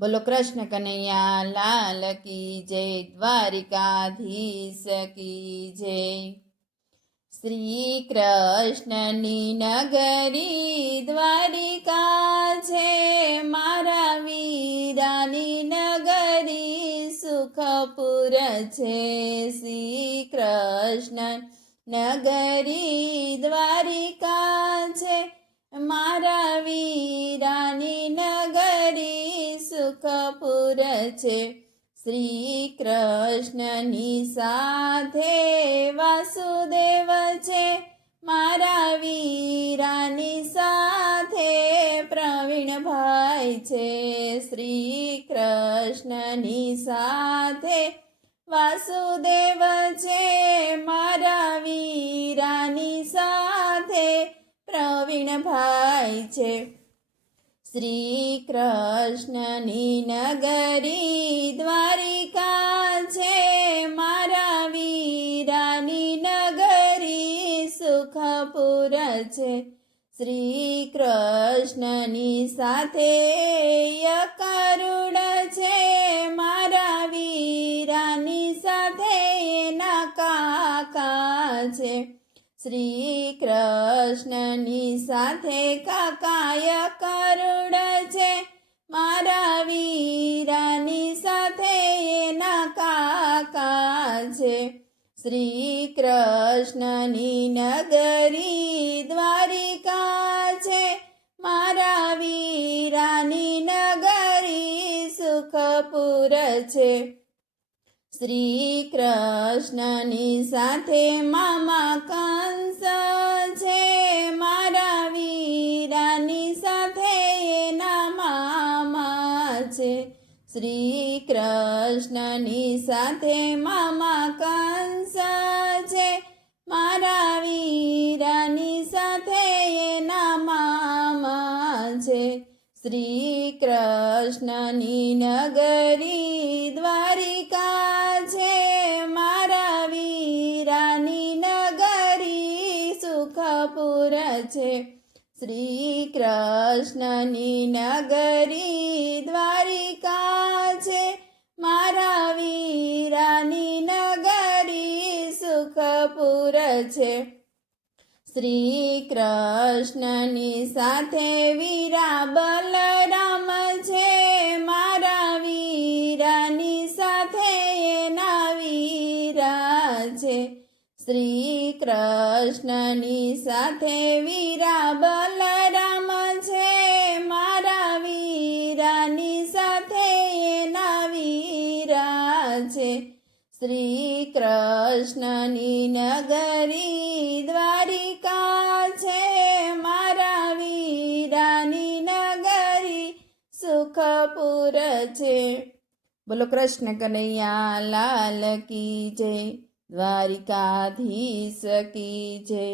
બોલો કૃષ્ણ કનૈયા લાલ કી જય, દ્વારિકાધીશ કી જય। શ્રી કૃષ્ણની નગરી દ્વારિકા છે, મારા વીરાની નગરી સુખપુર છે। શ્રી કૃષ્ણ નગરી દ્વારિકા છે, મારા વીરાની નગરી સુખપુર છે। શ્રી કૃષ્ણની સાથે વાસુદેવ છે, મારા વીરાની સાથે પ્રવીણભાઈ છે। શ્રી કૃષ્ણની સાથે વાસુદેવ છે, મારા વીરાની સાથે પ્રવીણભાઈ છે। શ્રી કૃષ્ણની નગરી દ્વારિકા છે, મારા વીરાની નગરી સુખપુર છે। શ્રી કૃષ્ણની સાથે યકરુડ છે, મારા વીરાની સાથે એના કાકા છે। શ્રી કૃષ્ણની સાથે કાકા યકરુડ છે, મારા વીરાની સાથે એના કાકા છે। શ્રી કૃષ્ણની નગરી દ્વારિકા છે, મારા વીરાની નગરી સુખપુર છે। શ્રી કૃષ્ણની સાથે મામા કંસ છે, મારા વીરાની સાથે એના મામા છે। શ્રી કૃષ્ણની સાથે મામા કંસ છે, મારા વીરાની સાથે એના મામા છે। શ્રી કૃષ્ણની નગરી દ્વારિકા છે, મારા વીરાની નગરી સુખપુર છે। શ્રી કૃષ્ણની નગરી દ્વારિકા છે, મારા વીરાની નગરી સુખપુર છે। શ્રી કૃષ્ણની સાથે વીરા બલરામ છે, મારા વીરાની સાથે એના વીરા છે। શ્રી કૃષ્ણની સાથે વીરા બલરામ છે, મારા વીરાની સાથે એના વીરા છે। શ્રી કૃષ્ણની નગરી દ્વારિકા છે, મારા વીરાની નગરી સુખપુર છે। બોલો કૃષ્ણ કનૈયા લાલ કી જય, દ્વારિકાધીશ કી જય।